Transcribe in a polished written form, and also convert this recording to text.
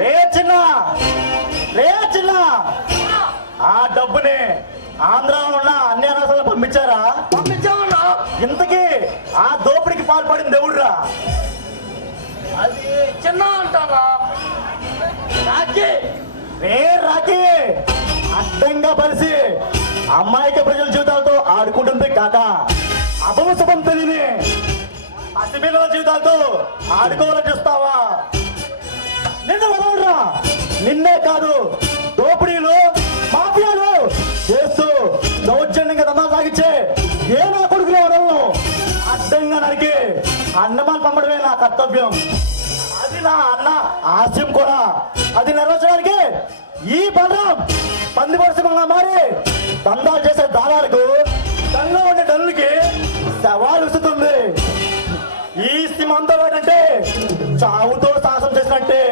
రే చిన్న రే చిన్న ఆ డబ్బుని ఆంధ్రాలో ఉన్న అన్ని రాష్ట్రాలు పంపించారా? పంపించామన్నా. ఇంతకీ ఆ దోపిడికి పాల్పడింది ఎవడురా? అది చిన్న అంటారా? రాజీ. రే రాకి అడ్డంగా పరిసి అమ్మాయిక ప్రజల జీవితాలతో ఆడుకుంటుంది కాక అపమశుభం తెలియని పసిపిల్లల జీవితాలతో ఆడుకోవాలని చూస్తావా? నిన్ను వదలరా. నిన్నే కాదు దోపిడీలు మాఫియాలు చేస్తూ దౌర్జన్యంగా దందా సాగించే ఏ నా కొడుకులో వదలను. అడ్డంగా నరికి అన్నమాలు పంపడమే నా కర్తవ్యం. అది నా అన్న ఆశయం కూడా. అది నెరవేర్చడానికి ఈ బలరాం పంది పరిశ్రమగా మారి దందాలు చేసే దాదాలకు దానిలో ఉండే డల్లుకి సవాలు విసుతుంది. ఈ సింహంతో ఏంటంటే చావుతో సాహసం చేసినట్టే.